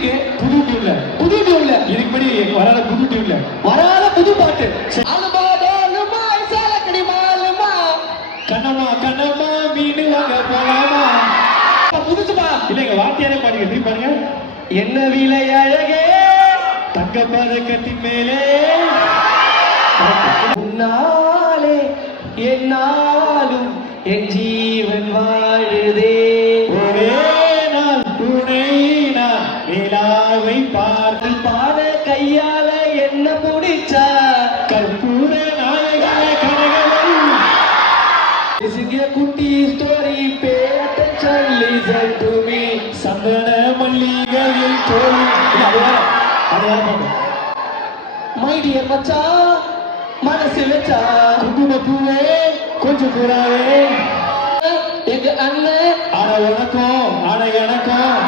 இருக்கு? புது டியூன்ல. புது டியூன்ல. இதுக்கு முன்னாடி வராத புது டியூன்ல. வராத புது பாட்டு. அலுமாடோலுமா சாலக்கடி மாலுமா. கண்ணம்மா கண்ணம்மா மீனு வாங்க போலாமா. புதுசுப்பா. இல்லைங்க வாத்தியாரே பாடுங்க, திருப்பி பாருங்க. என்ன விலை அழகே தங்க பதக்கத்தின் மேலே உன்னாலே என்னாலும் என் ஜீவன் வாழுதே. ஒரே நாள் துணை நான் நிலாவை பார்த்து பாட கையால என்ன முடிச்சா கற்பூர நாயகன கனகவரி. This is a குட்டி story, pay attention, listen to me. சந்தன மல்லிகையில் தோல். அது யார பாட்டு? My dear மச்சான் மனசு வச்சா குங்கும பூவே கொஞ்சம் புறாவே எங்க அண்ணன் ஆட உனக்கும் ஆட எனக்கும்